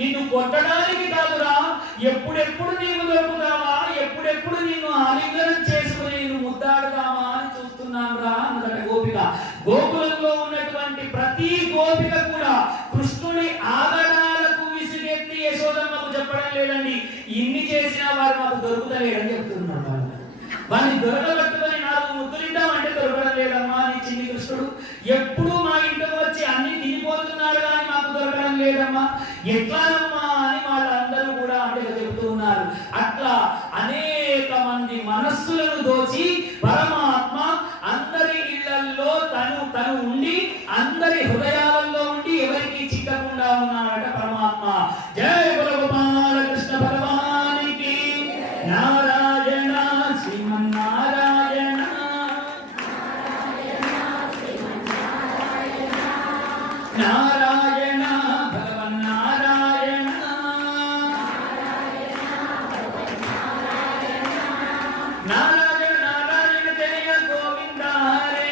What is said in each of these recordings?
నిన్ను కొట్టడానికి కాదురా, ఎప్పుడెప్పుడు నీవు దొరుకుతావా, ఎప్పుడెప్పుడు నిన్ను ఆలింగనం చేసుకుని నిన్ను ముద్దాడుదామా అని చూస్తున్నాను రా అన్నదట గోపిక. గోకులంలో ఉన్నటువంటి ప్రతి గోపిక కూడా కృష్ణుడి ఆదరణకు విసిగెత్తి యశోదమ్మకు చెప్పడం లేదండి, ఇన్ని చేసినా వారు మాకు దొరుకుతలేడని చెప్తున్నారు. వారిని దొరకబట్టుకొని 4 ముద్దులిద్దామంటే దొరకడం లేదమ్మా అని చిన్ని కృష్ణుడు. ఎప్పుడు మా ఇంటికి వచ్చి అన్ని తినిపోతున్నాడు కానీ మాకు దొరకడం లేదమ్మా, ఎట్లానమ్మా అని వాళ్ళందరూ కూడా అంటే చెబుతూ ఉన్నారు. అట్లా అనేక మంది మనస్సులను దోచి పరమాత్మ అందరి ఇళ్లలో తను ఉండి అందరి హృదయాలలో ఉండి ఎవరికి చిక్కకుండా ఉన్నాడట పరమాత్మ. జయ గోపాల కృష్ణ భగవానికి నారాయణ శ్రీమన్నారాయణ నారాయణ భగవన్నారాయణ నారాయణ నారాయణ జయ గోవింద హరే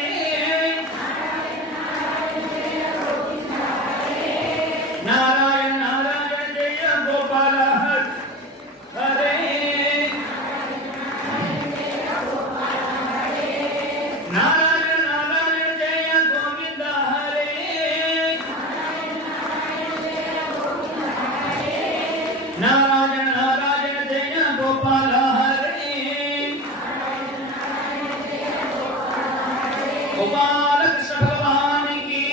నారాయణ నారాయణ జయ గోపాల హరే నారాయణ నారాయణ జయ గోవింద హరే నారాయణ నారాయణ జయ గోపాల హరే గోపాల కృష్ణ భగవానికి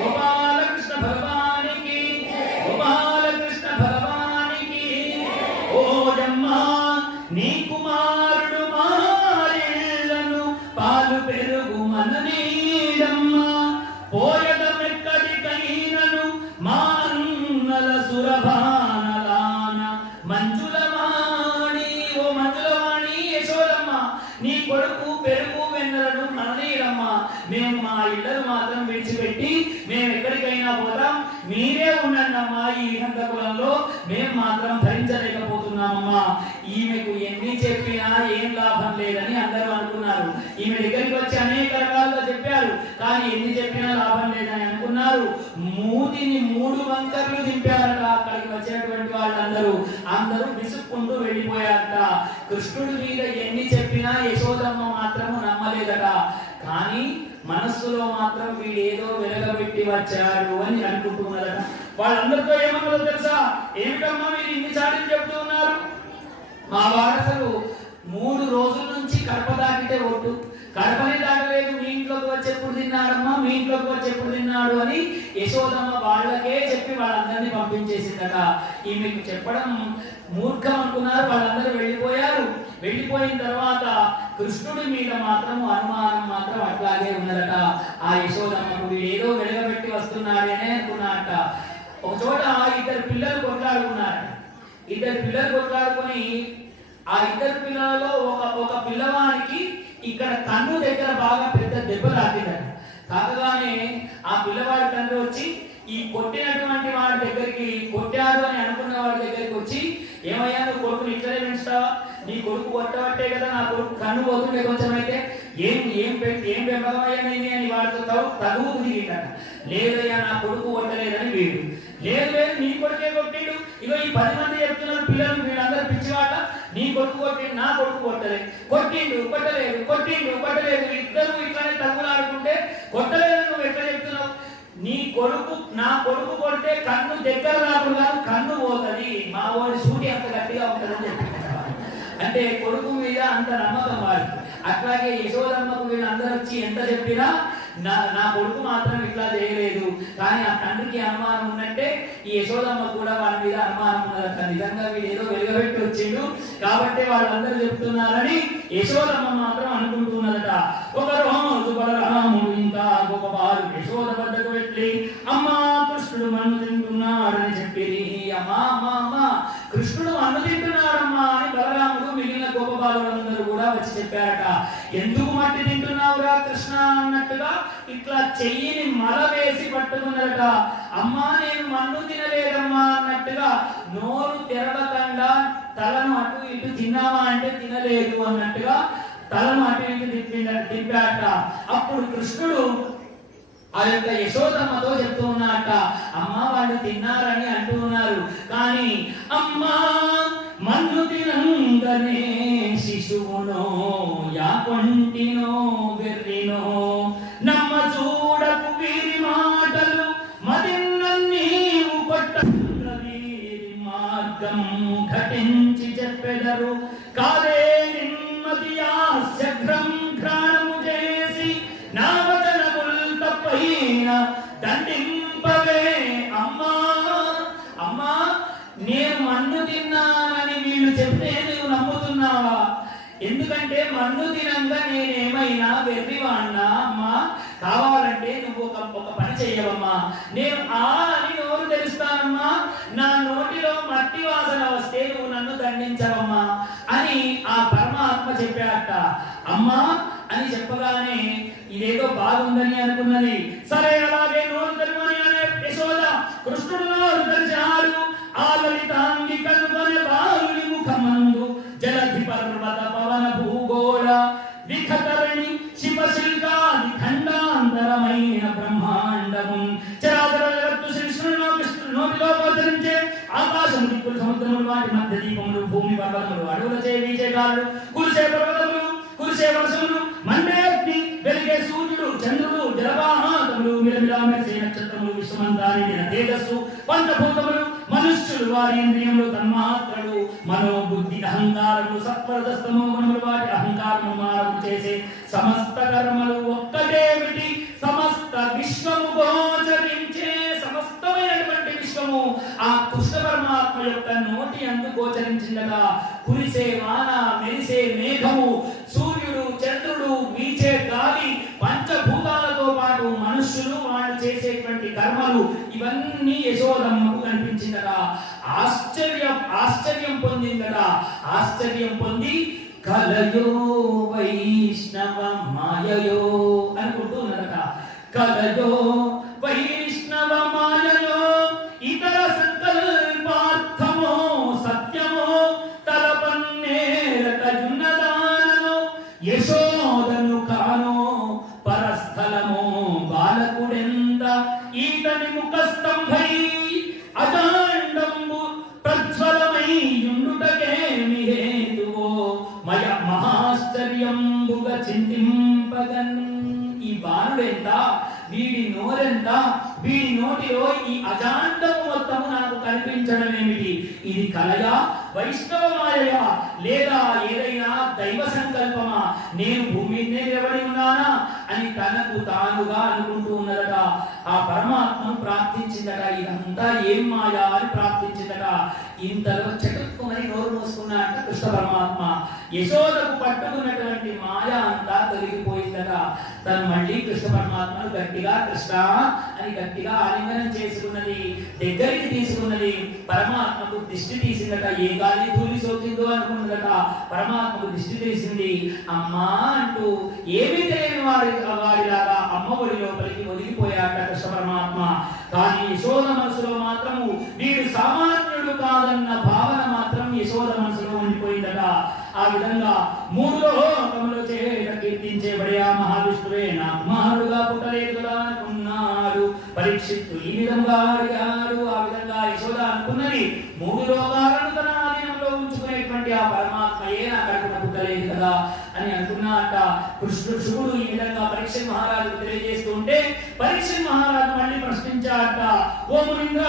గోపాల కృష్ణ భగవానికి గోపాల కృష్ణ భగవానికి. ఓయమ్మా నీ కుమారుడు మారిళ్ళను పాలు పెరుగు మననీడమ్మా, పోయదమెక్కడికైనను మా అన్నల సురభానలాన మంజులవాణి. ఓ మంజులవాణి యశోదమ్మ, నీ కొడుకు పెరుగు వెన్నెలను మననీడమ్మా, మేము మా ఇళ్ళను మాత్రం విడిచిపెట్టి మేము ఎక్కడికైనా పోతాం, మీరే ఉండండమ్మా ఈ హంతకులంలో, మేము మాత్రం భరించలేకపోతున్నామమ్మా. ఈమెకు ఎన్ని చెప్పినా ఏం లాభం లేదని అందరూ అనుకున్నారు. ఈమె దగ్గరికి వచ్చి అనేక రకాలుగా చెప్పారు, కానీ ఎన్ని చెప్పినా లాభం లేదని అనుకున్నారు. మూతిని 3 వంకర్లు దింపారట అక్కడికి వచ్చినటువంటి వాళ్ళందరూ. అందరూ విసుక్కుంటూ వెళ్ళిపోయారట. కృష్ణుడి మీద ఎన్ని చెప్పినా యశోదమ్మ మాత్రం నమ్మలేదట. కానీ మనస్సులో మాత్రం వీడేదో వెలగబెట్టి వచ్చాడు అని అనుకుంటున్నారట. వాళ్ళందరితో ఏమన్నారో తెలుసా? ఏమిటమ్మా మీరు ఇన్ని చాటిలు చెప్తూ ఉన్నారు, మా వారసులు 3 రోజుల నుంచి కడప దాటితే ఒట్టు, కడపని దాటలేదు, మీ ఇంట్లోకి వచ్చి ఎప్పుడు తిన్నాడమ్మా, మీ ఇంట్లోకి వచ్చి ఎప్పుడు తిన్నాడు అని యశోదమ్మ వాళ్ళకే చెప్పి వాళ్ళందరినీ పంపించేసిందట. ఈమెకు చెప్పడం మూర్ఖం అనుకున్నారు. వాళ్ళందరూ వెళ్ళిపోయారు. వెళ్ళిపోయిన తర్వాత కృష్ణుడి మీద మాత్రం అనుమానం మాత్రం అట్లాగే ఉన్నదట. ఆ యశోదమ్మకు ఏదో వెలగబెట్టి వస్తున్నాడనే అనుకున్నారట. ఒక చోట 2 పిల్లలు కొట్లాడుకున్నారట. 2 పిల్లలు కొట్లాడుకొని ఆ 2 పిల్లలలో ఒక పిల్లవానికి ఇక్కడ కన్ను దగ్గర బాగా పెద్ద దెబ్బ తాకిందట. తాకగానే ఆ పిల్లవాడి తండ్రి వచ్చి ఈ కొట్టినటువంటి వాడి దగ్గరికి, కొట్టాడు అని అనుకున్న వాడి దగ్గరికి వచ్చి, ఏమయ్యా నువ్వు కొడుకుని ఇట్లనే పెంచుతావా, నీ కొడుకు కొట్టబట్టే కదా నా కొడుకు కన్ను పోతుండే కొంచెం అయితే, ఏం పెంపకమయ్యా నేనే అని వాడితో తగువు దిగిందట. లేదయ్యా నా కొడుకు కొట్టలేదని వీడు. లేదు నీ కొడుకే కొట్టిండు, ఇగో ఈ 10 మంది చెప్తున్నారు పిల్లలు, వీళ్ళందరూ పిచ్చివాట, నీ కొడుకు కొట్టిండు, నా కొడుకు కొట్టలేదు, కొట్టిండు కొట్టలేదు, కొట్టిండు కొట్టలేదు, ఇద్దరు ఇట్లానే తగులాడుకుంటే కొట్టలేదు నువ్వు ఎట్లా చెప్తున్నావు? నీ కొడుకు నా కొడుకు కొడితే కన్ను దగ్గర రాకుండా కన్ను పోతుంది, మా వాడి సూటి అంత గట్టిగా ఉంటుందని చెప్పి అంటే కొడుకు మీద అంత నమ్మకం వాడికి. అట్లాగే యశోదమ్మకు వీళ్ళందరూ వచ్చి ఎంత చెప్పినా నా కొడుకు మాత్రం ఇట్లా చేయలేదు. కానీ ఆ తండ్రికి అనుమానం ఉన్నట్టే ఈ యశోదమ్మ కూడా వాళ్ళ మీద అనుమానం ఉన్నదట. నిజంగా వీడు ఏదో వెలుగబెట్టి వచ్చిండు కాబట్టి వాళ్ళందరూ చెప్తున్నారని యశోదమ్మ మాత్రం అనుకుంటున్నదట. ఒక రోజు బలరాముడు ఇంకా గోపాలు యశోద వద్దకు వెళ్ళి, అమ్మా కృష్ణుడు మన్ను తింటున్నాడని చెప్పి, అమ్మా అమ్మా అమ్మా కృష్ణుడు మన్ను తింటున్నాడమ్మా అని బలరాముడు మిగిలిన గోపబాలులందరూ కూడా వచ్చి చెప్పారట. ఎందుకు మట్టి తింటున్నావురా కృష్ణ అన్నట్టుగా ఇట్లా చెయ్యిని మల వేసి పట్టుకున్నారట. అమ్మా నేను మన్ను తినలేదమ్మా అన్నట్టుగా నోరు తెరవకుండా తలను అటు ఇటు తిన్నావా అంటే తినలేదు అన్నట్టుగా తలను అటు ఇటు తిప్పారట. అప్పుడు కృష్ణుడు ఆ యొక్క యశోదమ్మతో చెప్తూ ఉన్నట, అమ్మ వాళ్ళు తిన్నారని అంటూ ఉన్నారు, అని అమ్మా మన్ను తినంగనే శిశువునో యాకొంటినో వెర్రినో నమ్మ చూడకు వీరి మాటలు మదిన్న నీవు కొట్ట వీరి మార్గం ఘటించి చెప్పెదరు కాదే నిమ్మది ఆశగ్రం ఘ్రాణము చేసి నా వచనముల్ తప్పైన దండింపవే అమ్మా అమ్మా నేను మన్ను తిన్నానని వీళ్ళు చెప్తే నువ్వు నమ్ముతున్నావా? ఎందుకంటే మన్ను తినంగా నేనేమైనా వెర్రివాణ్ణా? అమ్మా కావాలంటే నువ్వు ఒక పని చెయ్యవమ్మా, నేను అని నోరు తెరుస్తానమ్మా, నా నోటిలో మట్టి వాసన వస్తే నువ్వు నన్ను దండించవమ్మా అని ఆ పరమాత్మ చెప్పాట. అమ్మా అని చెప్పగానే ఇదేదో బాగుందని అనుకున్నది. సరే అలాగే నోరు తెరుమని అనే యశోద కృష్ణుడు నోరు తెరిచాడు. ఆ లలితాంగి కనుగొనే బాలుని ముఖమందు జలధి పర్వత పవన భూగోళ విఖతరణి శివశిల్కాది ఖండాంతరమైన బ్రహ్మాండము చరాచర జగత్తు శ్రీకృష్ణుడు నోటిలో గోచరించే ఆకాశము దిక్కులు సముద్రములు వాటి మధ్య దీపములు భూమి పర్వతములు అడవులచే వీచే గాలులు కురిసే పర్వతములు కురిసే వర్షములు మండే అగ్ని వెలిగే సూర్యుడు చంద్రుడు జలపాతములు మిలమిలా మెరిసే నక్షత్రములు విశ్వమంతా నిండిన తేజస్సు పంచభూతములు మనుష్యులు వారి ఇంద్రియములు తన్మాత్రలు మనోబుద్ధి అహంకారములు సత్వరజస్తమో గుణములు వాటి అహంకారము మారము చేసే సమస్త కర్మలు ఒక్కటేమిటి సమస్త విశ్వము గోచరించే సమస్తమైనటువంటి విశ్వము ఆ కృష్ణ పరమాత్మ యొక్క నోటి అందు గోచరించిందగా. కురిసే వాన మెరిసే మేఘము సూర్యుడు చంద్రుడు వీచే గాలి పంచభూతాలతో పాటు మనుష్యులు వాళ్ళు చేసేటువంటి కర్మలు ఇవన్నీ యశోదమ్మకు కనిపించిందగా. ఆశ్చర్యం పొందిందగా. ఆశ్చర్యం పొంది కలయో వైష్ణవ మాయయో అనుకుంటున్నదట. కలయో వైష్ణవ మాయయో ఇతర సంకల్పార్థమో సత్యమో తలపన్నేరకయున్నదానో యశోదను కానో పరస్థలమో బాలకుడెంత ఈతని ముఖస్తంభై అజాండంబు ప్రజ్వలమై యుండుటకేమి హేతువో మయ మహాశ్చర్యంబుగా చింతింపగన్. ఈ బాలుడెంత, వీడి నోరెంత, వీడి నోటిలో ఈ అజాండము మొత్తము నాకు కనిపించడం ఏమిటి? ఇది కలయా వైష్ణవ మాయయా లేదా ఏదైనా దైవ సంకల్పమా? నేను భూమి మీద నిలబడి ఉన్నానా అని తనకు తానుగా అనుకుంటూ ఉన్నదట. ఆ పరమాత్మను ప్రార్థించిందట. ఇదంతా ఏం మాయా అని ప్రార్థించిందట. ఇంతలో చటుక్కుమని నోరు మూసుకున్నాట కృష్ణ పరమాత్మ. యశోదకు పట్టుకున్నటువంటి మాయ అంతా తొలగిపోయిందట. తను మళ్ళీ కృష్ణ పరమాత్మను గట్టిగా కృష్ణ అని గట్టిగా ఆలింగనం చేసుకున్నది, దగ్గరికి తీసుకున్నది. పరమాత్మకు దిష్టి తీసిందట. ఏ గాలి ధూళి సోకిందో అనుకున్నదట. పరమాత్మకు దిష్టి తీసింది. అమ్మా అంటూ ఏమీ తెలియని వాడిలాగా అమ్మ ఒడి లోపలికి ఒదిగిపోయాట కృష్ణ పరమాత్మ. కానీ యశోద మనసులో మాత్రము వీడు సామాన్యుడు కాదన్న భావన మాత్రం యశోద మనసులో ఉండిపోయిందట. ఆ విధంగా మూడు లోకములో చేత కీర్తించేబడి ఆ మహావిష్ణువే నా కుమారుడుగా పుట్టలేదు అనుకున్నాడు. పరీక్షిత్తు ఈ విధంగా అడిగాడు. ఆ విధంగా యశోద అనుకున్నది మూడు లోకాలను తన ఆధీనంలో ఉంచుకునేటువంటి ఆ పరమాత్మయే నా కడుపున పుట్టలేదు కదా అని అనుకున్నాట. కృష్ణుడు శుభుడు ఈ విధంగా పరీక్ష మహారాజుకు తెలియజేస్తుంటే పరీక్ష మహారాజు మళ్ళీ ప్రశ్నించాట. ఓ మునింద్ర,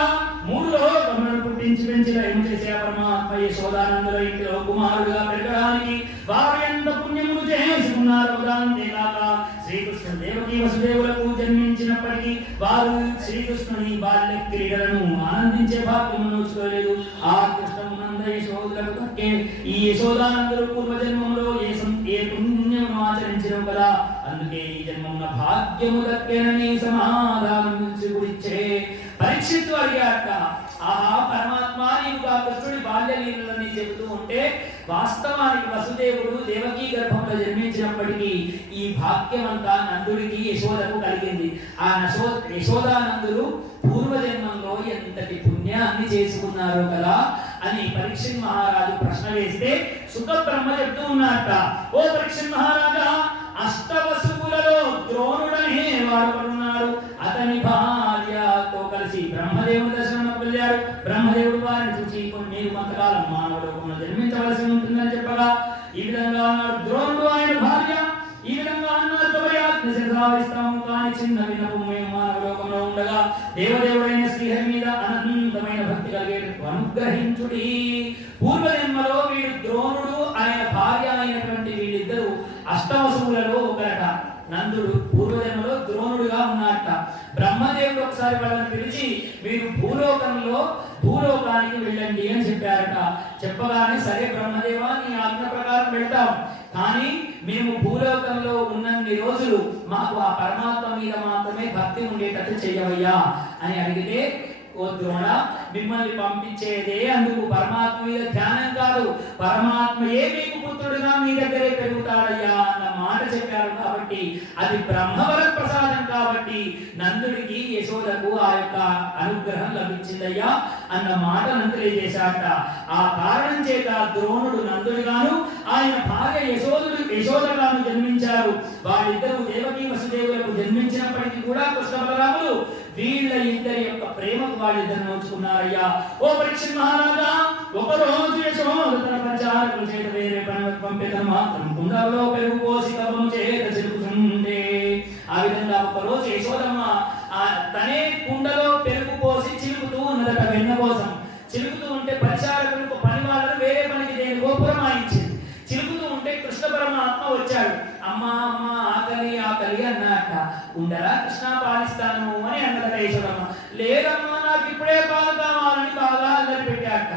మూడు లోకములను పుట్టించి పెంచి ఏం చేసే పరమాత్మ యశోదానందుల ఇంటిలో కుమారుడుగా పెరగడానికి వారు ఎంత పుణ్యములు చేసుకున్నారు. ఉదాహరణగా శ్రీకృష్ణుడు దేవకీ వసుదేవులకు జన్మించినప్పటికీ వారు శ్రీకృష్ణుని బాల్య క్రీడలను ఆనందించే భాగ్యము నోచుకోలేదు. ఆ కృష్ణమునంద యశోదలకు దక్కే ఈ యశోదానందులు పూర్వజన్మంలో ఏ పుణ్యము ఆచరించడం కదా, అందుకే ఈ జన్మమున భాగ్యము దక్కేనని సమాధానం గురించే పరీక్షిత్తు అడిగాట. ఆహా పరమాత్మ, నీవు ఆ కృష్ణుడి బాల్య లీలలని చెబుతూ ఉంటే వాస్తవానికి వసుదేవుడు దేవకీ గర్భంలో జన్మించినప్పటికీ ఈ భాగ్యమంతా నందుడికి యశోదకు కలిగింది. ఆ యశోదానందులు పూర్వజన్మంలో ఎంతటి పుణ్యాన్ని చేసుకున్నారు కదా అని పరీక్షిత్ మహారాజు ప్రశ్న వేస్తే సుఖ బ్రహ్మ చెప్తూ ఉన్నారట. ఓ పరీక్షిత్ మహారాజా, అష్టవసువులలో ద్రోణుడనే వాడు ఉన్నాడు. అతని భార్యతో కలిసి బ్రహ్మదేవుని దర్శనం వెళ్ళారు. బ్రహ్మదేవుడు వారిని చూసి మీరు కొంతకాలం మానవ లోకంలో జన్మించవలసి ఉంటుందని చెప్పగా ఈ విధంగా అన్నాడు. ద్రోణుడు ఆయన భార్య ఈ విధంగా అన్నారు. కానీ చిన్న వినపు మేము మానవ లోకంలో ఉండగా దేవదేవుడైన శ్రీహరి మీద అనంతమైన భక్తి కలిగేటట్టు అనుగ్రహించుడి. పూర్వజన్మలో వీడు ద్రోణుడు ఆయన భార్య అయినటువంటి వీళ్ళిద్దరూ అష్టవసువులలో ఒకరట. నందుడు పూర్వజన్మలో ద్రోణుడుగా ఉన్నట్ట. బ్రహ్మదేవుడు ఒకసారి వాళ్ళని పిలిచి మీరు భూలోకానికి వెళ్ళండి అని చెప్పారట. చెప్పగానే సరే బ్రహ్మదేవా నీ ఆజ్ఞ ప్రకారం వెళ్తాం, కానీ మేము భూలోకంలో ఉన్నన్ని రోజులు మాకు ఆ పరమాత్మ మీద మాత్రమే భక్తి ఉండేటట్టు చెయ్యవయ్యా అని అడిగితే, ఓ ద్రోణ, మిమ్మల్ని పంపించేదే అందుకు పరమాత్మ మీద ధ్యానం కాదు, పరమాత్మయే మీకు పుత్రుడుగా మీ దగ్గరే పెరుగుతాడయ్యా అన్న మాట చెప్పారు. కాబట్టి అది బ్రహ్మవర ప్రసాదం కాబట్టి నందుడికి యశోదకు ఆ యొక్క అనుగ్రహం లభించిందయ్యా అన్న మాటను తెలియజేశాట. ఆ కారణం చేత ద్రోణుడు నందుడుగాను ఆయన భార్య యశోదగాను జన్మించారు. వాళ్ళిద్దరూ దేవకీ వసుదేవులకు జన్మించినప్పటికీ కూడా కృష్ణ బలరాములు వీళ్ళ ఇద్దరి యొక్క ప్రేమకు వాళ్ళిద్దరు నోచుకున్నారయ్యా. ఓ పరీక్ష మహారాజా, ఒక రోజు యశోద తన ప్రచారకుల చేత వేరే పనులకు పంపిన మాత్రం కుండలో పెరుగు పోసి కవ్వము చేత చిలుకుతుండే. ఆ విధంగా ఒక రోజు యశోదమ్మ తనే కుండలో పెరుగు పోసి చిలుకుతూ ఉన్నదట. వెన్న కోసం చిలుకుతూ ఉంటే పరిచారకులకు పని వాళ్ళను వేరే పనికి దేని గోపురమాయించింది. చిలుకుతూ ఉంటే కృష్ణ పరమాత్మ వచ్చాడు. అమ్మా అమ్మా ఆకలి ఆకలి అన్నట్ట. ఉండరా కృష్ణ పాలిస్తాను అని అన్నదట యశోదమ్మ. లేదమ్మా నాకు ఇప్పుడే పాలు కావాలని బాగా అల్లరి పెట్టాట.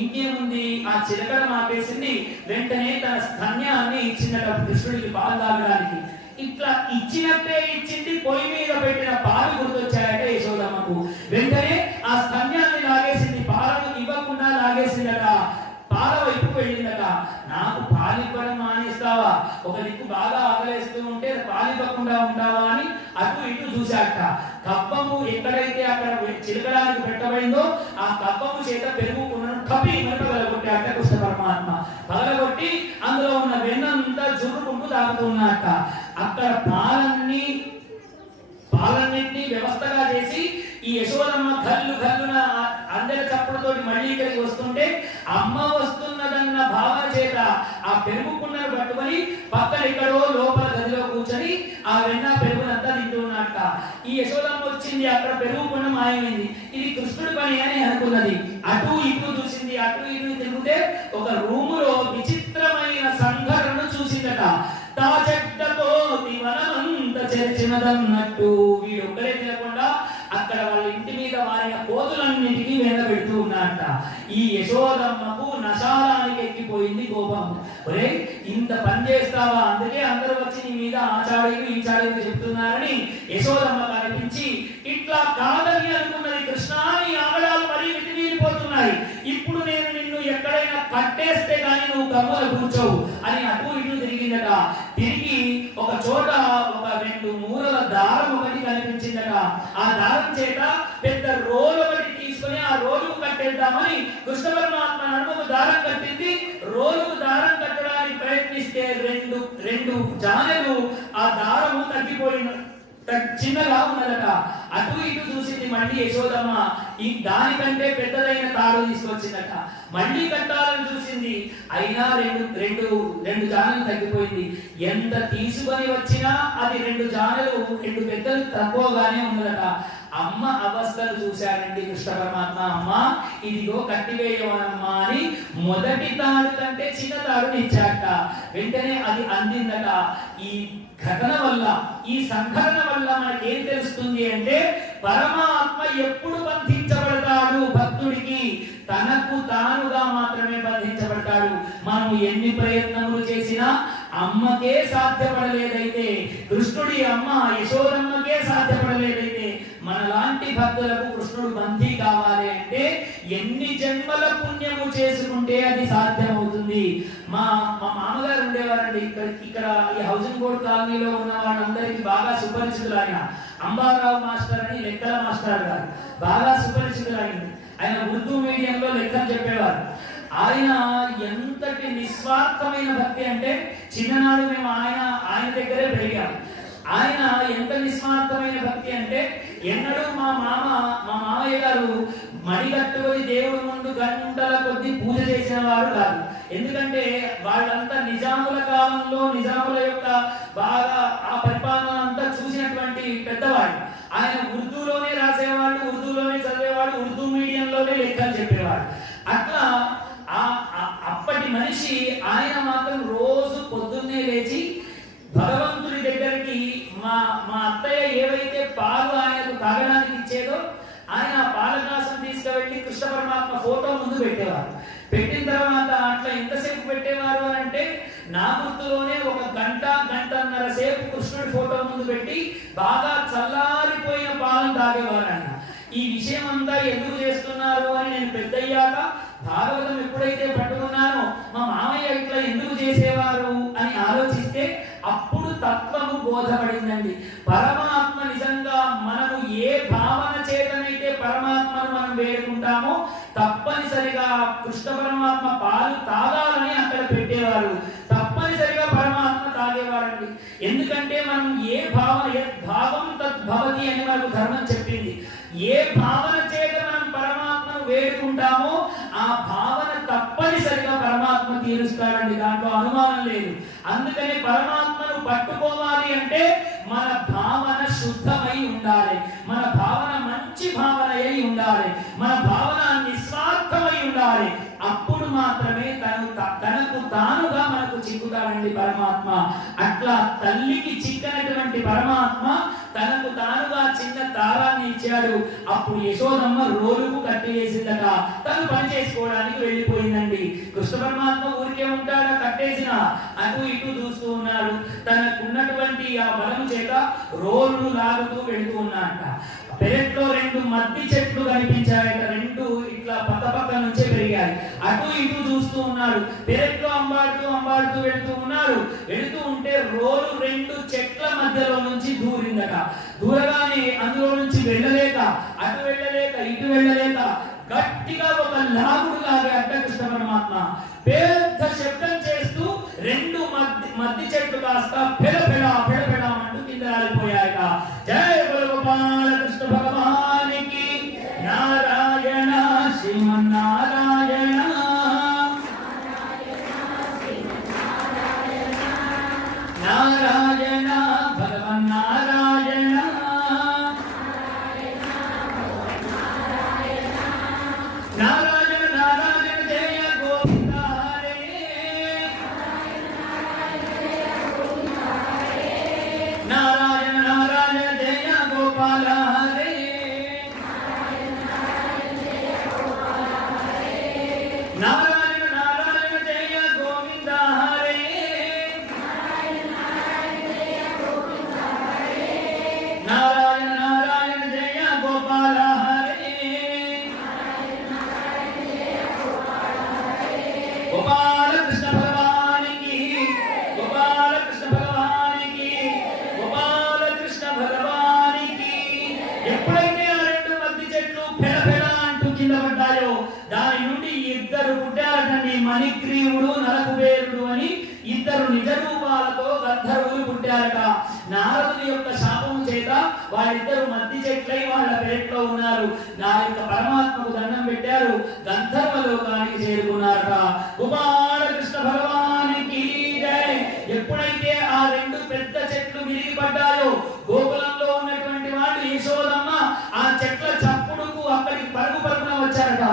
ఇంకేముంది, ఆ చిలకడ మాపేసింది. వెంటనే తన స్తన్యాన్ని ఇచ్చిందట కృష్ణుడికి పాలు తాగడానికి. ఇట్లా ఇచ్చినట్టే ఇచ్చింది. పొయ్యి మీద పెట్టిన పాలు గుర్తొచ్చాయట యశోదమ్మకు. వెంటనే ఆ స్తన్యాన్ని లాగేసింది. పాలను ఇవ్వకుండా లాగేసిందట. పాల వైపు వెళ్ళిందట. నాకు పాలివ్వడం మానేస్తావా, ఒక దిక్కు బాగా ఆకలేస్తూ ఉంటే పాలివ్వకుండా ఉంటావా అని అటు ఇటు చూశాట. కప్పము ఎక్కడైతే అక్కడ చిలకడానికి పెట్టబడిందో ఆ కప్పము చేత పెరుగు కుండను కప్పి పగలగొట్టాట కృష్ణ పరమాత్మ. పగలగొట్టి అందులో ఉన్న వెన్నంతా జుర్రుకుంటూ తాగుతున్నట్ట. అక్కడ పాలన్నింటినీ వ్యవస్థగా చేసి ఈ యశోదమ్మ గల్లున అందరి చప్పుడుతోటి మళ్ళీ ఇక్కడికి వస్తుంటే అమ్మ వస్తున్నదన్న భావన చేత ఆ పెరుగు కుండను పట్టుకొని పక్కన ఎక్కడో లోపల గదిలో కూర్చొని ఆ వెన్న పెరుగునంతా తింటున్నట్ట. ఈ యశోదమ్మ వచ్చింది, అక్కడ పెరుగు కుండ మాయమైంది. ఇది కృష్ణుడి పని అని అనుకున్నది. అటు ఇటు చూసింది. అటు ఇటు తిరిగితే ఒక రూములో విచిత్రమైన సంఘటనను చూసిందట. తాచెట్టతో వనమంత చేర్చినదన్నట్టు వీడొక్కడే తినకుండా అక్కడ వాళ్ళ ఇంటి మీద వారిన కోతులన్నింటినీ వెనబెడుతూ ఉన్నట్ట. ఈ యశోదమ్మకు నశాలానికి ఎక్కిపోయింది కోపం. ఒరే ఇంత పని చేస్తావా, అందుకే అందరూ వచ్చి నీ మీద ఆచార్యులు ఈ చార్యులు చెప్తున్నారని యశోదమ్మ కనిపించి ఇట్లా కాదని అనుకున్నది. కృష్ణాని ఆగడాలు మరీ మితిమీరిపోతున్నాయి, ఇప్పుడు నేను నిన్ను ఎక్కడైనా కట్టేస్తే గానీ నువ్వు గమ్మున కూర్చోవు అని అటు ఇటు తిరిగిందట. తిరిగి ఒక చోట ఒక 2 మూరల దారం ఒకటి కనిపించిందట. ఆ దారం చేత పెద్ద రోలు ఒకటి తీసుకొని ఆ రోలుకు కట్టేద్దామని కృష్ణ పరమాత్మ నడుముకు దారం కట్టింది. రోలుకు దారం కట్టడానికి ప్రయత్నిస్తే రెండు జానెలు ఆ దారము తగ్గిపోయిన చిన్నగా ఉన్నదట. అటు ఇటు చూసింది మళ్ళీ యశోదమ్మ. ఈ దానికంటే పెద్దదైన తాడు తీసుకొచ్చిందట. మళ్ళీ కట్టాలని చూసింది, అయినా రెండు జానెలు తగ్గిపోయింది. ఎంత తీసుకొని వచ్చినా అది 2 జానెలు 2 పెద్దలు తక్కువగానే ఉన్నదట. అమ్మ అవస్థలు చూశారండి కృష్ణ పరమాత్మ. అమ్మ ఇదిగో కట్టివేయమనమ్మా అని మొదటి తాడు కంటే చిన్న తాడుని ఇచ్చాట. వెంటనే అది అందిందట. ఈ ఘటన వల్ల, ఈ సంఘటన వల్ల మనకి ఏం తెలుస్తుంది అంటే పరమాత్మ ఎప్పుడు బంధించబడతాడు భక్తుడికి, తనకు తానుగా మాత్రమే బంధించబడతాడు. మనం ఎన్ని ప్రయత్నములు చేసినా అమ్మకే సాధ్యపడలేదైతే, కృష్ణుడి అమ్మ యశోదమ్మకే సాధ్యపడలేదైతే మనలాంటి భక్తులకు కృష్ణుడు బంధీ కావాలి అంటే ఎన్ని జన్మల పుణ్యము చేసుకుంటే అది సాధ్యమవుతుంది. మా మామగారు ఉండేవారండి ఇక్కడ ఈ హౌసింగ్ బోర్డ్ కాలనీలో ఉన్న వాళ్ళందరికీ బాగా సుపరిచితులు. ఆయన అంబారావు మాస్టర్ అని లెక్కల మాస్టర్ గారు, బాగా సుపరిచితులు. ఆయన ఉర్దూ మీడియంలో లెక్కలు చెప్పేవారు. ఆయన ఎంతటి నిస్వార్థమైన భక్తి అంటే చిన్ననాడు మేము ఆయన దగ్గరే పెరిగాము. ఆయన ఎంత నిస్వార్థమైన భక్తి అంటే ఎన్నడూ మా మామయ్య గారు మడిగట్టుకొని దేవుడి ముందు గంటల కొద్ది పూజ చేసిన వారు కాదు. ఎందుకంటే వాళ్ళంతా నిజాముల కాలంలో నిజాముల యొక్క బాగా ఆ పరిపాలన అంతా చూసినటువంటి పెద్దవాళ్ళు. ఆయన ఉర్దూలోనే రాసేవాళ్ళు, ఉర్దూలోనే చదివేవాడు, ఉర్దూ మీడియంలోనే లెక్కలు చెప్పేవాడు. అట్లా అప్పటి మనిషి ఆయన మాత్రం రోజు పొద్దున్నే లేచి భగవంతుడి దగ్గరికి మా అత్తయ్య ఏవైతే పాలు ఆయనకు తాగడానికి ఇచ్చేదో ఆయన పాల గ్లాసును తీసుకువెళ్ళి కృష్ణ పరమాత్మ ఫోటో ముందు పెట్టేవారు. పెట్టిన తర్వాత అట్లా ఎంతసేపు పెట్టేవారు అని అంటే నా గుర్తులోనే ఒక గంటన్నర సేపు కృష్ణుడి ఫోటో ముందు పెట్టి బాగా చల్లారిపోయిన పాలను తాగేవారు ఆయన. ఈ విషయం అంతా ఎందుకు చేస్తున్నారు అని నేను పెద్దయ్యాక భాగవతం ఎప్పుడైతే పట్టుకున్నానో మా మామయ్య ఇట్లా ఎందుకు చేసేవారు అని ఆలోచిస్తే అప్పుడు తత్వము బోధపడిందండి. పరమాత్మ నిజంగా మనము ఏ భావన చేతనైతే పరమాత్మను మనం వేడుకుంటామో తప్పనిసరిగా కృష్ణ పరమాత్మ పాలు తాగాలని అక్కడ పెట్టేవారు. తప్పనిసరిగా పరమాత్మ తాగేవారండి. ఎందుకంటే మనం ఏ భావన భావం తద్భవతి అని మనకు ధర్మం చెప్పింది. ఏ భావన చేత మనం పరమాత్మను వేడుకుంటామో ఆ భావన తప్పనిసరిగా పరమాత్మ తీరుస్తాడండి, దాంట్లో అనుమానం లేదు. అందుకని పరమాత్మను పట్టుకోవాలి అంటే మన భావన శుద్ధమై ఉండాలి, మన భావన మంచి భావన అయి ఉండాలి, మన భావన నిస్వార్థమై ఉండాలి. అప్పుడు మాత్రమే తనకు తానుగా మనకు చిక్కుతాడండి పరమాత్మ. అట్లా తల్లికి చిక్కనటువంటి పరమాత్మ తనకు తానుగా చిన్న తారాన్ని ఇచ్చాడు. అప్పుడు యశోదమ్మ రోలుకు కట్టేసిందట, తను పని చేసుకోవడానికి వెళ్ళిపోయిందండి. కృష్ణ పరమాత్మ ఊరికే ఉంటాడా, కట్టేసిన అటు ఇటు చూస్తూ ఉన్నాడు. తనకున్నటువంటి ఆ బలము చేత రోలును లాగుతూ వెళుతూ ఉన్నాడట. పెరట్లో 2 మద్ది చెట్లు కనిపించాయట. 2 ఇట్లా పక్క నుంచే పెరిగాయి. అటు ఇటు చూస్తూ ఉన్నాడు. పెరట్లో అంబాడుతూ వెళుతూ ఉన్నాడు. వెళుతూ ఉంటే రోలు 2 చెట్ల మధ్యలో నుంచి దూరిందట. దూరగానే అందులో నుంచి వెళ్ళలేక అటు వెళ్ళలేక ఇటు వెళ్ళలేక గట్టిగా ఒక లాగుడు లాగాట కృష్ణ పరమాత్మ. పెద్ద శబ్దం చేస్తూ 2 మద్ది చెట్లు కాస్త పెడపెడ అంటూ కింద రాలిపోయాయట. జయ గోపాల కృష్ణ భగవానికి నారాయణ శ్రీమన్నారాయణ నారాయణ భగవన్నారాయణ నారాయణ నారాయణ జయ గోవింద హరే నారాయణ నారాయణ జయ గోపాల హరే నారాయణ నారాయణ జయ గోవింద హరే నారాయణ నారాయణ జయ గోపాల హరే గోపాల కృష్ణ భగవానికి గోపాల కృష్ణ భగవానికి గోపాల కృష్ణ భగవానికి. ఎప్పుడైతే ఆ 2 మద్ది చెట్లు పెడపెడ అంటూ కింద పడ్డాయో దాని నుండి 2 పుట్టారటండి. మణిగ్రీవుడు నరకుబేరుడు అని 2 నిజ రూపాలతో గంధర్వులు పుట్టారట. నారదుని యొక్క శాపం చేత వాళ్ళిద్దరు మద్ది చెట్లై వాళ్ళ పెరట్లో ఉన్నారు. నా యొక్క పరమాత్మకు దండం పెట్టారు, గంధర్వ లోకానికి చేరుకున్నారట. గోపాల కృష్ణ భగవానికి జై. ఎప్పుడైతే ఆ 2 పెద్ద చెట్లు విరిగి పడ్డాయో గోకులంలో ఉన్నటువంటి వాళ్ళు యశోదమ్మ ఆ చెట్ల చప్పుడుకు అక్కడికి పరుగున వచ్చారట.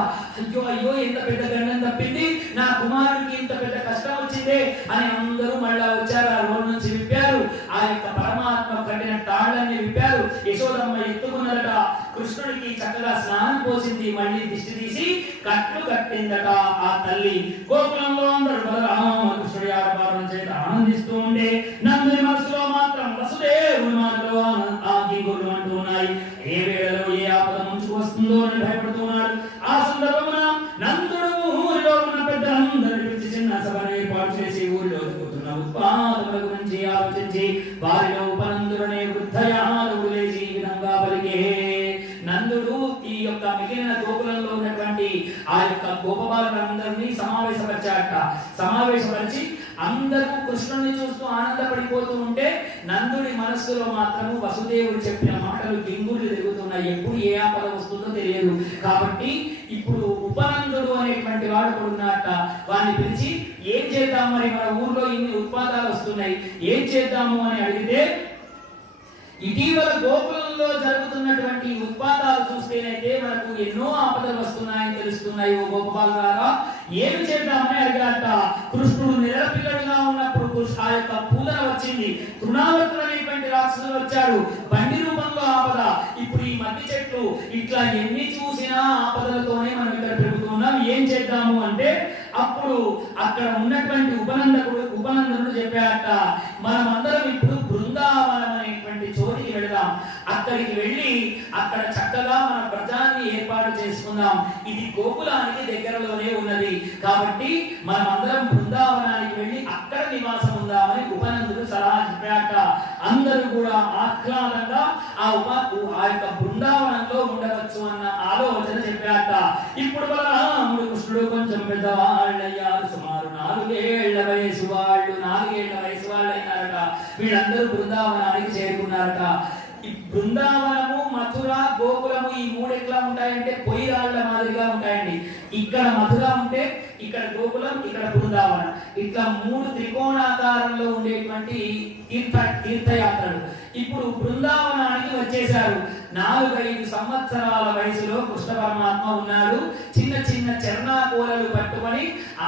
అయ్యో ఎంత పెద్ద గండం తప్పింది, నా కుమారుడికి ఇంత పెద్ద కష్టం వచ్చిందే అని అందరూ మళ్ళా వచ్చారు. ఆ రోడ్ నుంచి విప్పారు, ఆ యొక్క పరమాత్మ కట్టిన తాళ్ళని విప్పారు. యశోదమ్మ ఎత్తుకున్నదట. కృష్ణుడికి చక్కగా స్నానం పోసింది, మళ్ళీ దిష్టి తీసి కట్లు కట్టిందట ఆ తల్లి. గోకులంలో అందరూ బలరామ కృష్ణుడి ఆడపాలన చేత ఆనందిస్తూ ఉండే నందుని మనసులో మాత్రం వసుదేవుని మాటలో గింగులు అంటూ ఉన్నాయి. ఏ వేళలో ఏ ఆపద ముంచుకు వస్తుందో అని భయపడుతున్నాడు. ఆ సందర్భమున నందుడు ఊరిలో ఉన్న పెద్దలందరినీ పిలిచి చిన్న సభను ఏర్పాటు చేసి ఊరిలో జరుగుతున్న ఉత్పాదముల గురించి ఆలోచించి వారిలో ఉపనందుడనే వృద్ధయాదవుడు లేచి ఈ విధంగా పలికే. నందుడు ఈ యొక్క మిగిలిన గోకులంలో ఉన్నటువంటి ఆ యొక్క గోపబాలులందరినీ సమావేశపరిచాట. సమావేశపరిచి అందరూ కృష్ణుని చూస్తూ ఆనందపడిపోతూ ఉంటే నందుడి మనస్సులో మాత్రము వసుదేవుడు చెప్పిన మాటలు గింగులు తిరుగుతున్నాయి. ఎప్పుడు ఏ ఆపద వస్తుందో తెలియదు. కాబట్టి ఇప్పుడు ఉపనందుడు అనేటువంటి వాడు కొడుకున్నట్ట వాడిని పిలిచి ఏం చేద్దాం, మరి మన ఊర్లో ఇన్ని ఉత్పాదాలు వస్తున్నాయి, ఏం చేద్దాము అని అడిగితే, ఇటీవల గోకులంలో జరుగుతున్నటువంటి ఉత్పాదాలు చూస్తేనైతే మనకు ఎన్నో ఆపదలు వస్తున్నాయని తెలుస్తున్నాయి. ఓ గోపాల్ గారా, ఏమి చేద్దామని అడిగాట. కృష్ణుడు నిరపిల్లడిగా ఉన్నప్పుడు ఆ యొక్క పూదన వచ్చింది. తృణావర్తుడు అనేటువంటి రాక్షసుడు వచ్చాడు, బండి రూపంలో ఆపద. ఇప్పుడు ఈ మధ్య చెట్లు ఇట్లా ఎన్ని చూసినా ఆపదలతోనే మనం ఇక్కడ పెరుగుతున్నాం. ఏం చేద్దాము అంటే అప్పుడు అక్కడ ఉన్నటువంటి ఉపనందనుడు చెప్పాట, మనమందరం ఇప్పుడు బృందావనం అనేటువంటి చోటికి వెళదాం. అక్కడికి వెళ్ళి అక్కడ చక్కగా మన వ్రతాన్ని ఏర్పాటు చేసుకుందాం. ఇది గోకులానికి దగ్గరలోనే ఉన్నది కాబట్టి మనమందరం బృందావనానికి వెళ్ళి అక్కడ నివాసం ఉందామని ఉపనందుడు సలహా చెప్పాట. అందరూ కూడా ఆహ్లాదంగా ఆ యొక్క బృందావనంలో ఉండవచ్చు అన్న ఆలోచన చెప్పాట. ఇప్పుడు బలరాముడు కృష్ణుడు కొంచెం పెద్దవాళ్ళయ్యారు, సుమారు 4 ఏళ్ల వయసు వాళ్ళు అయినారట. వీళ్ళందరూ బృందావనానికి చేరుకున్నారట. ఈ బృందావనము, మథుర, గోకులము ఈ మూడు ఎట్లా ఉంటాయంటే పొయ్యి రాళ్ల మాదిరిగా ఉంటాయండి. ఇక్కడ మథుర ఉంటే ఇక్కడ గోకులం, ఇక్కడ బృందావనం, ఇట్లా 3 త్రికోణాకారంలో ఉండేటువంటి తీర్థయాత్రలు. ఇప్పుడు బృందావనానికి వచ్చేశారు. 4-5 సంవత్సరాల వయసులో కృష్ణ పరమాత్మ ఉన్నాడు. చిన్న చిన్న చర్నాకోలలు పట్టుకొని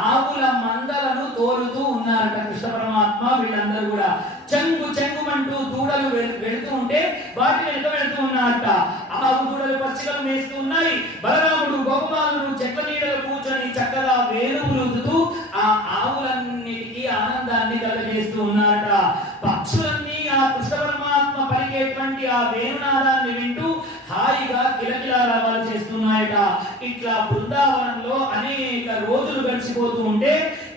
ఆవుల మందలను తోలుతూ ఉన్నారట కృష్ణ పరమాత్మ. వీళ్ళందరూ కూడా చెంగుమంటూ దూడలు వెళుతూ ఉంటే వాటి వెనుక వెళుతూ ఉన్నారట. ఆవు దూడలు పచ్చికలు మేస్తూ ఉన్నాయి. బలరాముడు గోపాలుడు చెట్ల నీడలు కూర్చొని చక్కగా వేణువులుతూ ఆ ఆవులన్నిటికీ ఆనందాన్ని కలగజేస్తూ ఉన్నారట. పక్షులన్నీ ఆ కృష్ణ పరమాత్మ పలికేటువంటి ఆ వేణునాదాన్ని వింటూ హాయిగా కిలకిలా రావాలు చేస్తున్నాయట. ఇట్లా బృందావనంలో అనేక రోజులు గడిచిపోతూ ఉంటే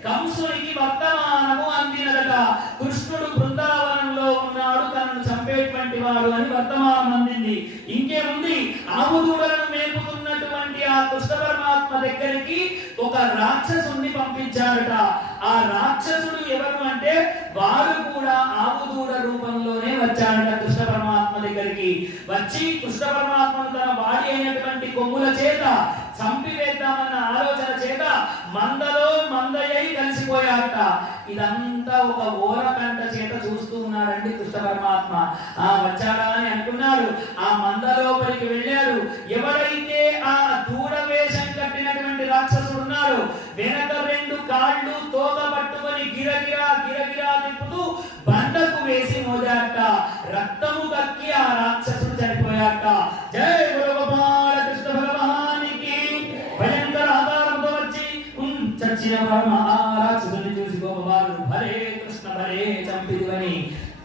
కంసునికి వర్తమానము అందినదట. కృష్ణుడు బృందావనంలో ఉన్నాడు, తనను చంపేటువంటి వాడు అని వర్తమానం అందింది. ఇంకేముంది, ఆవు దూడలను మేపుతున్నటువంటి ఆ కృష్ణ పరమాత్మ దగ్గరికి ఒక రాక్షసుని పంపించారట. ఆ రాక్షసుడు ఎవరు అంటే వాడు కూడా ఆవు దూడ రూపంలోనే వచ్చాడట కృష్ణ పరమాత్మ దగ్గరికి. వచ్చి కృష్ణ పరమాత్మను తన వాడి అయినటువంటి కొమ్ముల చేత చంపివేద్దామన్న ఆలోచన చేత మందలో మందయ్యి కలిసిపోయారట. ఇదంతా ఒక ఓరకంట చేత చూస్తూ ఉన్నాడండి కృష్ణ పరమాత్మ. వచ్చాడా అని అనుకున్నాడు. ఆ మందలోపలికి వెళ్ళాడు. ఎవడైతే ఆ దూడ వేషం కట్టినటువంటి రాక్షసుడు ఉన్నాడు, వెనక 2 కాళ్ళు తోక పట్టుకొని గిరగిరా తిప్పుతూ బండకు వేసి మోదాట. రక్తము కక్కి ఆ రాక్షసుడు చనిపోయాట. జై గోపాల కృష్ణ భగవానికి. భయంకర ఆధారంతో వచ్చి చచ్చిన రాక్షసుని చూసి గోపాలుడు భలే కృష్ణ భలే చంపిదివని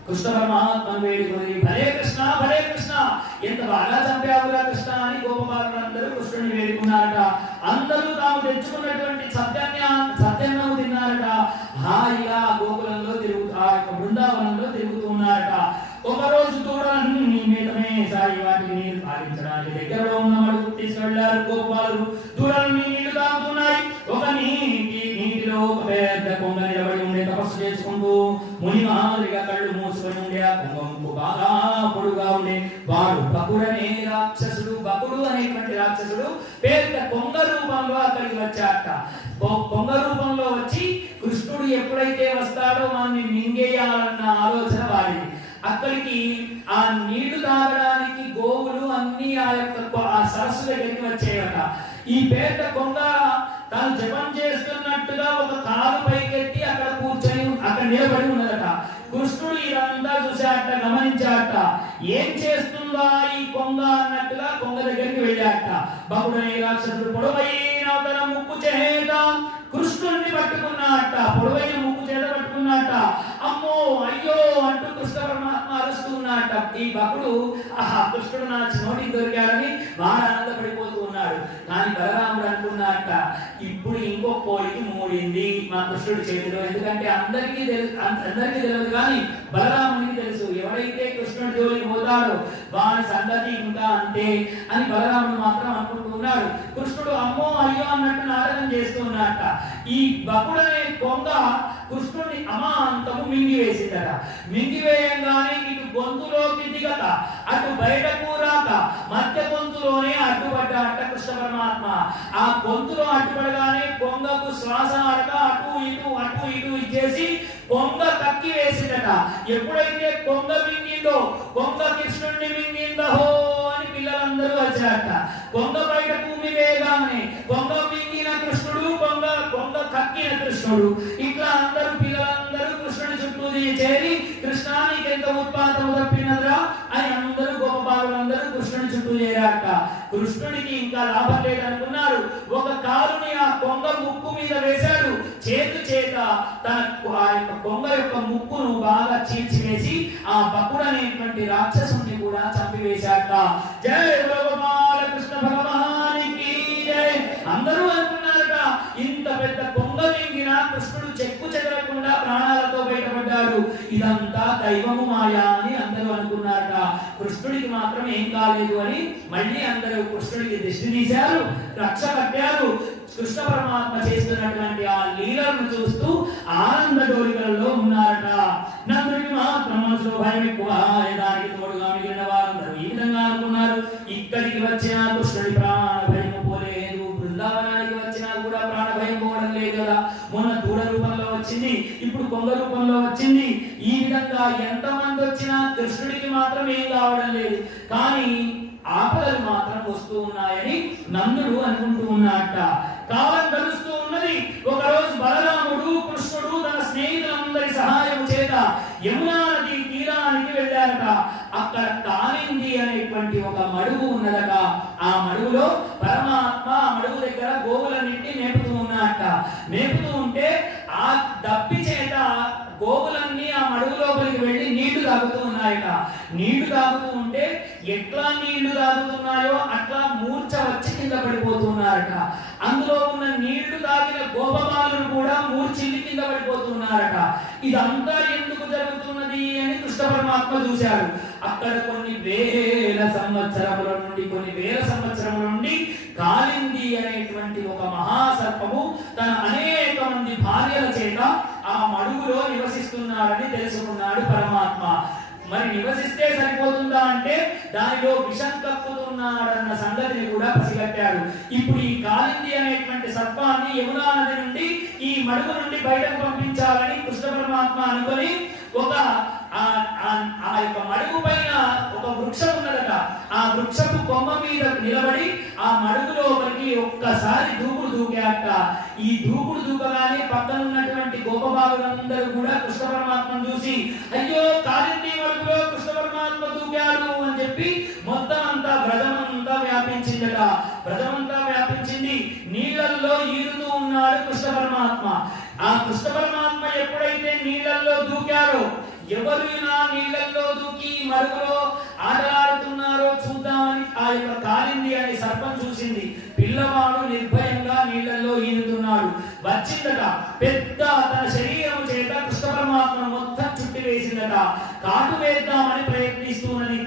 కృష్ణ పరమాత్మను వేడుకొని భలే కృష్ణ ఎంత బాగా చంపావురా కృష్ణ అని గోపాలులందరూ కృష్ణుని వేడుకున్నారట. అందరూ తాము తెచ్చుకున్నటువంటి సత్యన్నము తిన్నారట. హాయిగా గోకులంలో ఆ యొక్క బృందావనంలో తిరుగుతూ ఉన్నారట. ఒకరోజు దూడలన్నీ మేతమే సాయి వాటిని నీరు పాలించడానికి దగ్గరలో ఉన్న మడుగు తీసుకెళ్లారు గోపాలు. దూడలన్నీ నీళ్లు తాగుతున్నాయి. ఒక నీటిలో ఒక పెద్ద కొంగ నిలబడి ఉండే తపస్సు చేసుకుంటూ ముని మాదిరిగా కళ్ళు మూసుకొని ఉండే ఆ కొంగకు బాగా పొడుగా ఉండే వాడు బకుడు అనేటువంటి రాక్షసుడు పెద్ద కొంగ రూపంలో అక్కడికి వచ్చాట. కొంగ రూపంలో వచ్చి కృష్ణుడు ఎప్పుడైతే వస్తాడో వాడిని మింగేయాలన్న ఆలోచన వాడిది. అక్కడికి ఆ నీళ్లు తాగడానికి గోవులు అన్ని ఆ యొక్క సరస్సు దగ్గరికి వచ్చేయట. ఈ పేద కొంగ తాను జపం చేస్తున్నట్టుగా ఒక కాలు పైకెత్తి అక్కడ కూర్చొని అక్కడ నిలబడి ఉన్నదట. కృష్ణుడు ఇదంతా చూశాట, గమనించాట. ఏం చేస్తుందా ఈ కొంగ అన్నట్టుగా కొంగ దగ్గరికి వెళ్ళాట. బకుడనే రాక్షసుడు పొడవైన తన ముక్కు చేత కృష్ణుడిని పట్టుకున్నాట. పొడవైన ముక్కు చేత పట్టుకున్నాట. అమ్మో అయ్యో అంటూ కృష్ణ పరమాత్మ అరుస్తున్నాట. ఈ భక్తుడు కృష్ణుడు నా నోటికి దొరికాడని వాడు ఆనందపడిపోతూ ఉన్నాడు. కానీ బలరాముడు అనుకున్నాట, ఇప్పుడు ఇంకో కోడికి మూడింది మా కృష్ణుడి చేతిలో. ఎందుకంటే అందరికీ తెలియదు కానీ బలరాముడికి తెలుసు, ఎవరైతే కృష్ణుడి జోలికి పోతాడో వాని సంగతి ఇంకా అంతే అని బలరాముడు మాత్రం అనుకుంటున్నాడు. కృష్ణుడు అమ్మో అయ్యో అన్నట్టు నాటకం చేస్తున్నట్ట. ఈ బకుడనే కొంగ కృష్ణుడిని అమాంతము మింగివేసిందట. మింగివేయంగానే ఇటు గొంతులోకి దిగక అటు బయటకు రాక మధ్య గొంతులోనే అడ్డుపడ్డాట కృష్ణ పరమాత్మ. ఆ గొంతులో అడ్డుపడగానే కొంగకు శ్వాస ఆడక అటు ఇటు ఇచ్చేసి కొంగ కక్కి వేసిందట. ఎప్పుడైతే కొంగ మింగిందో, కొంగ కృష్ణుడిని మింగిందో అని పిల్లలందరూ వచ్చారట. కొంగ బయట భూమి వేగానే కొంగ మింగిన కృష్ణుడు, కొంగ కక్కిన కృష్ణుడు, ఇట్లా అందరూ పిల్లలందరూ కృష్ణుడి చుట్టూ చేరి కృష్ణ నీకెంత ఉత్పాతం తప్పినరా అని అందరూ గోపాలందరూ కృష్ణుడి చుట్టూ చేరాక కృష్ణుడికి ఇంకా లాభం లేదనుకున్నారు. ఒక కాలుని ఆ కొంగ ముక్కు మీద వేశాడు. చేత తన ఆ యొక్క కొంగ యొక్క ముక్కును బాగా చీల్చివేసి ఆ బకుడనేటువంటి రాక్షసుని కూడా చంపివేశాక. జై గోపాల కృష్ణ భగవానికి జై. అందరూ అనుకున్నారట, ఇంత పెద్ద కొంగ మింగిన కృష్ణుడు చెక్కు చెదరకుండా ప్రాణాలతో బయటపడ్డాడు, ఇదంతా దైవము మాయా అని అందరూ అనుకున్నారట. కృష్ణుడికి మాత్రం ఏం కాలేదు అని మళ్ళీ అందరూ కృష్ణుడికి దృష్టి తీశారు, రక్ష కట్టారు. కృష్ణ పరమాత్మ చేస్తున్నటువంటి ఆ లీలను చూస్తూ ఆనంద డోలికలలో ఉన్నారట. నందుడికి మాత్రం మనసులో భయం ఎక్కువ, దానికి తోడుగా మిగిలిన వారందరూ ఈ విధంగా అనుకున్నారు. ఇక్కడికి వచ్చిన కృష్ణుడి ప్రాణ భయం పోలేదు, బృందావనానికి వచ్చినా కూడా ప్రాణ భయం పోవడం లేదు కదా. మొన్న దూడ రూపంలో వచ్చింది, ఇప్పుడు కొంగ రూపంలో వచ్చింది. ఈ విధంగా ఎంతమంది వచ్చినా కృష్ణుడికి మాత్రం ఏం కావడం లేదు, కానీ ఆపదలు మాత్రం వస్తూ ఉన్నాయని నందుడు అనుకుంటూ ఉన్నట్ట. కాలం గడుస్తూ ఉన్నది. ఒకరోజు బలరాముడు కృష్ణుడు తన స్నేహితులందరి సహాయం చేత యమునా నది తీరానికి వెళ్ళారట. అక్కడ కాలింది అనేటువంటి ఒక మడుగు ఉన్నదట. ఆ మడుగులో పరమాత్మ ఆ మడుగు దగ్గర గోవులన్నింటినీ మేపుతూ ఉన్నట్ట. మేపుతూ ఉంటే ఆ దప్పి చేత గోవులన్నీ ఆ మడుగు లోపలికి వెళ్ళి నీళ్లు తాగుతూ ఉన్నాయట. నీళ్లు తాగుతూ ఉంటే ఎట్లా నీళ్లు తాగుతున్నాయో అట్లా మూర్ఛ వచ్చి కింద పడిపోతున్నారట. అందులో ఉన్న నీళ్లు తాగిన గోపబాలులు కూడా మూర్ఛిల్లి కింద పడిపోతున్నారట. ఇదంతా ఎందుకు జరుగుతున్నది అని కృష్ణ పరమాత్మ చూశాడు. అక్కడ కొన్ని వేల సంవత్సరముల నుండి కాలింది అనేటువంటి ఒక మహాసర్పము తన అనేక మంది భార్యల చేత ఆ మడుగులో నివసిస్తున్నాడని తెలుసుకున్నాడు పరమాత్మ. మరి నివసిస్తే సరిపోతుందా అంటే దానిలో విషం కక్కుతున్నాడన్న సంగతిని కూడా పసిగట్టాడు. ఇప్పుడు ఈ కాలింది అనేటువంటి సర్పాన్ని యమునా నది నుండి ఈ మడుగు నుండి బయటకు పంపించాలని కృష్ణ పరమాత్మ అనుకొని ఒక ఆ యొక్క మడుగు పైన ఒక వృక్షం ఉన్నదట. ఆ వృక్షపు కొమ్మ మీద నిలబడి ఆ మడుగులోకి ఒక్కసారి దూకుడు దూకాట. ఈ దూకుడు దూకగానే పక్కన ఉన్నటువంటి గోపబాలులందరూ కూడా కృష్ణ పరమాత్మను చూసి అయ్యో కాలింది మడుగులో కృష్ణ పరమాత్మ దూకాడు అని చెప్పి మొత్తం అంతా వ్రజమంతా వ్యాపించిందట. వ్రజమంతా వ్యాపించింది. నీళ్లలో ఈదుతూ ఉన్నాడు కృష్ణ పరమాత్మ. ఆ కృష్ణ పరమాత్మ ఎప్పుడైతే నీళ్లలో దూకారో, ఎవరు నా నీళ్లలో దూకి మరుగులో ఆటలాడుతున్నారో చూద్దామని ఆ యొక్క కాలింది అనే సర్పం చూసింది. పిల్లవాడు నిర్భయంగా నీళ్లలో ఈదుతున్నాడు. వచ్చిందట, పెద్ద తన శరీరం చేత కృష్ణ పరమాత్మ మొత్తం చుట్టి వేసిందట. కాటు వేద్దామని ప్రయత్నిస్తున్నది.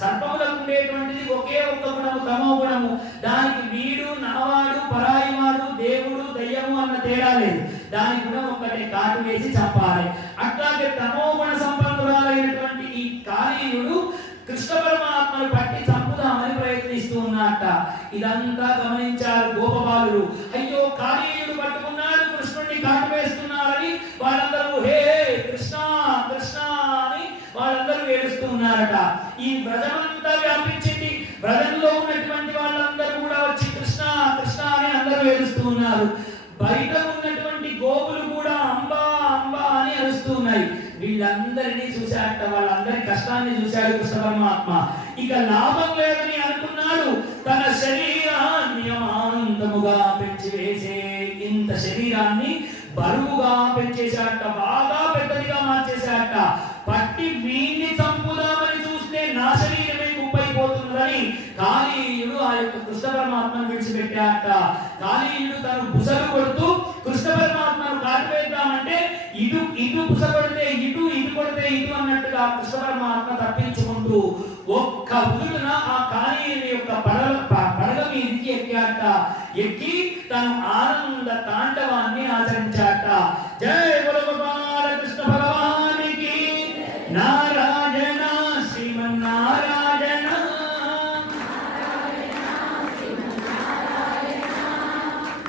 సర్పములకు ఉండేటువంటిది ఒకే ఒక్క గుణము, తమో గుణము. దానికి వీడు, నావాడు, పరాయివాడు, దేవుడు, దయ్యము అన్న తేడా లేదు. దాని గుణం ఒక్కటే, కాటు వేసి చంపాలి. అట్లాగే తమో గుణ సంపన్నురాలైనటువంటి ఈ కాళీయుడు కృష్ణ పరమాత్మను పట్టి చంపుదామని ప్రయత్నిస్తూ ఉన్నట్ట. ఇదంతా గమనించారు గోపబాలురు. అయ్యో కాళీయుడు పట్టుకున్నాడు, కృష్ణుడిని కాటు వేస్తున్నాడని వాళ్ళందరూ హే కృష్ణ కృష్ణ అని వాళ్ళందరూ ఏడుస్తూ ఉన్నారట. ఈ వ్రజమంతా వ్యాపించింది. వ్రజంలో ఉన్నటువంటి వాళ్ళందరూ కూడా వచ్చి కృష్ణ కృష్ణ అని అందరూ ఏడుస్తూ ఉన్నారు. బయట ఉన్నటువంటి గోవులు కూడా అంబా అంబా అని అరుస్తూ ఉన్నాయి. వీళ్ళందరినీ చూశాట, వాళ్ళందరి కష్టాన్ని చూశాడు కృష్ణ పరమాత్మ. ఇక లాభం లేదని అనుకున్నాడు. తన శరీరాన్ని అమాంతముగా పెంచివేసే ఇంత శరీరాన్ని బరువుగా పెంచేశాట, బాగా పెద్దదిగా మార్చేశాట. పట్టి వీణ్ణి చంపుదామని చూస్తే నా శరీరమే కుప్పైపోతున్నదని కాళీయుడు ఆ యొక్క కృష్ణ పరమాత్మను విడిచిపెట్టాట. కాళీయుడు తను బుసలు కొడుతూ కృష్ణ పరమాత్మను కాటివేద్దామంటే ఇటు బుస కొడితే ఇటు కొడితే ఇటు అన్నట్టుగా కృష్ణ పరమాత్మ తప్పించుకుంటూ ఒక్క ఉదులున ఆ కాళీయుని యొక్క పడగ మీదికి ఎక్కాట. ఎక్కి తను ఆనంద తాండవాన్ని ఆచరించాట. జై గోపాల కృష్ణ భగవానికి నారాయణ శ్రీమన్నారాయణ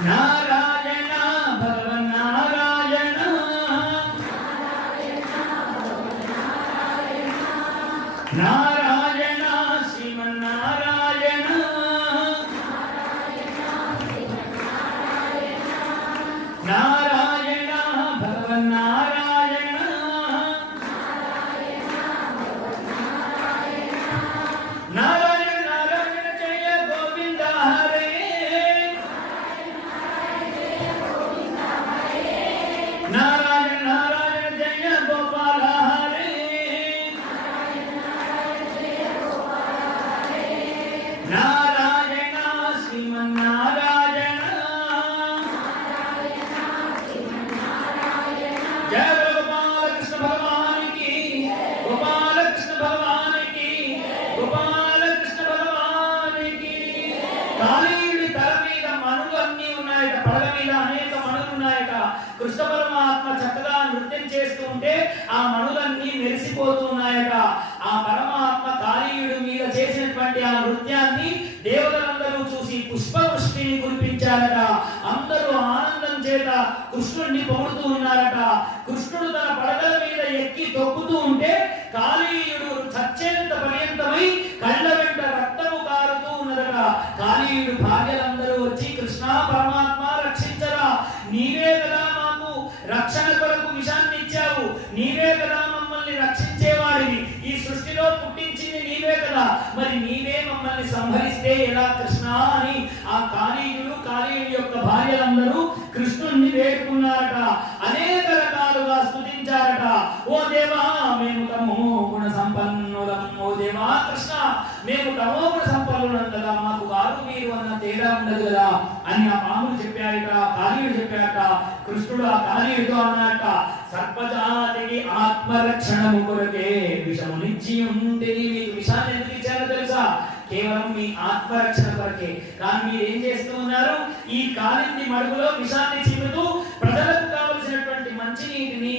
నారాయణ భగవన్నారాయణ నారాయణ శ్రీమన్నారాయణ నారాయణ భగవన్నారాయణ నారాయణ నారాయణ జయ గోవింద హరే నారాయణ నారాయణ జయ గోపాల హరే నారాయణ శ్రీమన్నారాయణ జయ గోపాల కృష్ణ భగవానికి గోపాల కృష్ణ భగవానికి గోపాల కృష్ణ భగవానికి. కాళీయుడి తల మీద మణులు అన్నీ ఉన్నాయట, పడగ మీద అనేక మణులు ఉన్నాయట. కృష్ణ పరమాత్మ చక్కగా నృత్యం చేస్తూ ఉంటే ఆ మణులన్నీ మెరిసిపోతూ ఉన్నాయట. ఆ పరమాత్మ కాళీయుడి మీద చేసినటువంటి ఆ నృత్యాన్ని దేవతలందరూ చూసి పుష్పవృష్టిని కురిపించారట. అందరూ ఆనందం చేత కృష్ణుడిని పొగుడుతూ ఉన్నారట. కృష్ణుడు తన పడగల మీద ఎక్కి తొక్కుతూ ఉంటే కాళీయుడు చచ్చేంత పర్యంతమై కళ్ళ వెంట రక్తము కారుతూ ఉన్నదట. కాళీయుడు భార్యలందరూ వచ్చి కృష్ణ పరమాత్మ రక్షించరా, నీవే కదా మాకు రక్షణ కొరకు విషాన్ని ఇచ్చావు, నీవే కదా మమ్మల్ని రక్షించేవాడివి, ఈ సృష్టిలో పుట్టించింది నీవే కదా, మరి నీవే మమ్మల్ని సంహరిస్తే ఎలా కృష్ణ అని ఆ కాళీయుడి యొక్క భార్యలందరూ కృష్ణుణ్ణి వేడుకున్నారట. అనేక రకాలుగా స్తుతించారట. ఓ దేవా మేము తమో గుణ సంపన్నులం, ఓ దేవా కృష్ణ మేము తమో గుణ సంపన్నులం కదా, మాకు వారు మీరు అన్న తేడా ఉండదు కదా అని ఆ పాములు చెప్పాయట. కాళీయుడు చెప్పాట. కృష్ణుడు ఆ కాళీయుడితో అన్నట, సర్పజాతికి ఆత్మరక్షణము కొరకే విషమునిచ్చి ఉంటే మీకు విషాన్ని ఎందుకు ఇచ్చారో తెలుసా? కేవలం మీ ఆత్మరక్షణ కొరకే. కానీ మీరు ఏం చేస్తూ ఉన్నారు? ఈ కాలింది మడుగులో విషాన్ని చిమ్ముతూ ప్రజలకు కావలసినటువంటి మంచి నీటిని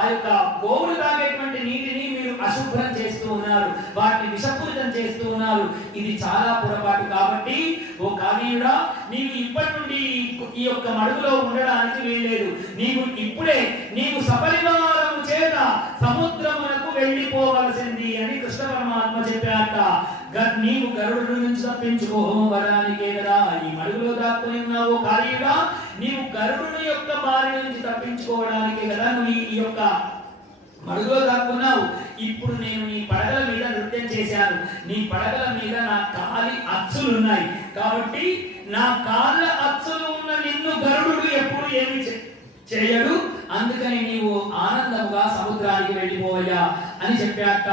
ఆ యొక్క గోవులు తాగేటువంటి నీటిని మీరు అశుభ్రం చేస్తూ ఉన్నారు, వాటిని విషపూరితం చేస్తూ ఉన్నారు. ఇది చాలా పొరపాటు. కాబట్టి ఓ కాళీయుడా, నీవు ఇప్పటి నుండి ఈ యొక్క మడుగులో ఉండడానికి వీల్లేదు. నీవు సపరివారము చేత సముద్రమునకు వెళ్ళిపోవలసింది అని కృష్ణ పరమాత్మ చెప్పాట. నీవు గరుడు నుంచి తప్పించుకోవడానికే కదా ఈ మడుగులో దాక్కుని ఉన్నావు కాళీయుడా. నీవు గరుడు యొక్క బారి నుంచి తప్పించుకోవడానికే కదా నువ్వు ఈ యొక్క మడుగులో దాక్కున్నావు. ఇప్పుడు నేను నీ పడగల మీద నృత్యం చేశాను. నీ పడగల మీద నా కాలి అచ్చులు ఉన్నాయి కాబట్టి నా కాళ్ళ అచ్చులు ఉన్న నిన్ను గరుడు ఎప్పుడు ఏమి చేయడు. అందుకని నీవు ఆనందంగా సముద్రానికి వెళ్ళిపోయా అని చెప్పాట.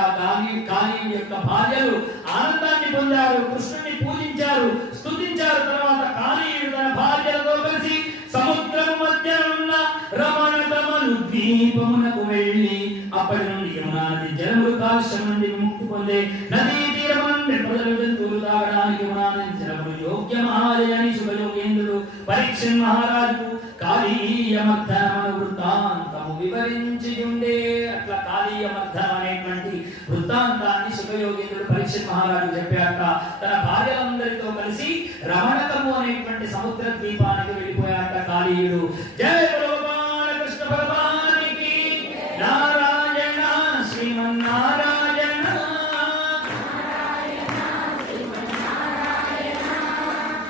కాళీయుడి యొక్క భార్యలు ఆనందాన్ని పొందారు, కృష్ణుని పూజించారు, స్తుతించారు. తర్వాత కాళీయుడు తన భార్యలతో కలిసి సముద్రము మధ్య ఉన్న రమణతమను ద్వీపమునకు వెళ్ళి అప్పటి నుండి యమునా నది జలములు కాలుష్యం నుండి విముక్తి పొందే నదీ తీరమంది ప్రజలు జంతువులు తాగడానికి యమునా నది జలములు యోగ్యమాయని శుభయోగేంద్రుడు పరీక్షణ్ మహారాజుకు కాళీయమర్ధనమను వృత్తాంతము వివరించి ఉండే. అట్లా కాళీయమర్ధనం అనేటువంటి వృత్తాంతాన్ని శుభయోగేంద్రుడు పరీక్షణ్ మహారాజు చెప్పాక తన భార్యలందరితో కలిసి రమణకము అనేటువంటి సముద్ర ద్వీపానికి వెళ్ళిపోయాట కాళీయుడు. జయ గోపాల కృష్ణ భగవానికి నారాయణ శ్రీమన్నారాయణ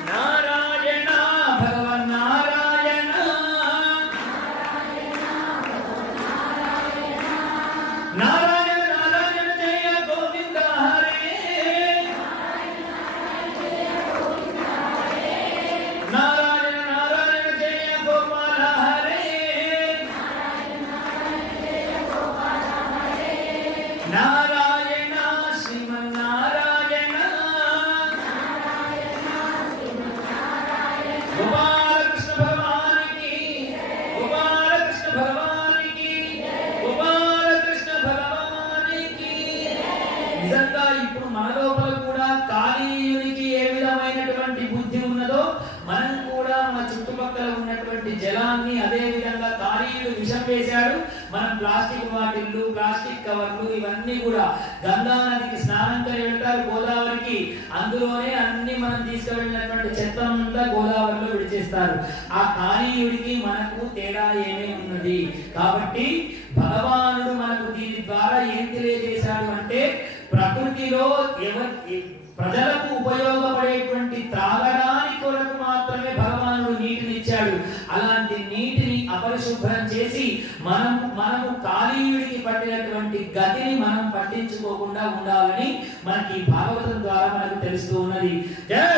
నారాయణ భగవన్నారాయణ నారాయణ నారాయణ జయ గోవింద హరే నారాయణ నారాయణ జయ గోపాల హరే చుట్టుపక్కల ఉన్నటువంటి జలాన్ని, అదే విధంగా కాళీయుడు విషం వేశాడు. మనం ప్లాస్టిక్ బాటిల్లు, ప్లాస్టిక్ కవర్లు ఇవన్నీ కూడా గంగా నదికి స్నానం వెళ్తారు, గోదావరికి. అందులోనే అన్ని మనం తీసుకువెళ్ళినటువంటి చెత్తంతా గోదావరిలో విడిచేస్తారు. ఆ కాళీయుడికి మనకు తేడా ఏమీ ఉన్నది? కాబట్టి భగవానుడు మనకు దీని ద్వారా ఏం తెలియజేశాడు అంటే, ప్రకృతిలో ప్రజలకు ఉపయోగపడేటువంటి త్రాగడానికి కొరకు మాత్రమే భగవానుడు నీటిని ఇచ్చాడు. అలాంటి నీటిని అపరిశుభ్రం చేసి మనము కాళీయుడికి పట్టినటువంటి గతిని మనం పట్టించుకోకుండా ఉండాలని మనకి భాగవతం ద్వారా మనకు తెలుస్తూ ఉన్నది. జయ